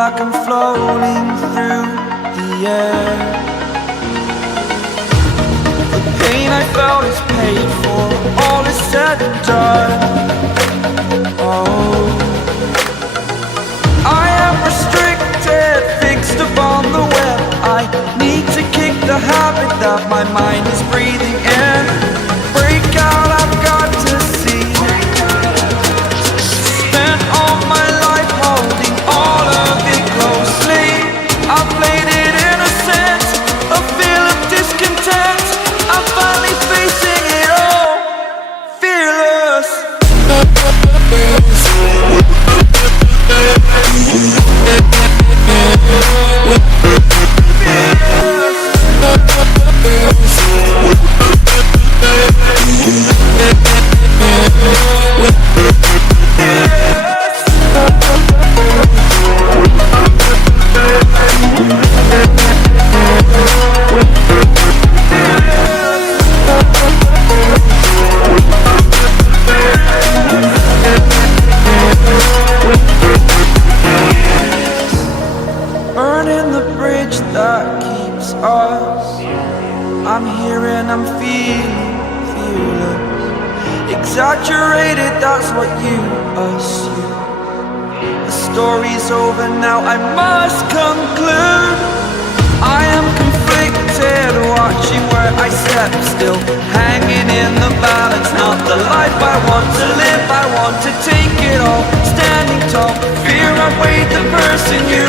like I'm floating through the air. The pain I felt is paid for, all is said and done. Oh, I am restricted, fixed upon the web. I need to kick the habit that my mind is breathing in. Break out, I've got to see. Spent all my life holding all of it closely. I played it innocent, a feel of discontent. I'm finally facing it all, fearless. Burning the bridge that keeps us. I'm here and I'm feeling fearless. Exaggerated, that's what you assume. The story's over now, I must conclude. I am conflicted, watching where I step still, hanging in the balance. Not the life I want to live, I want to take it all. Standing tall, fear I've weighed the person you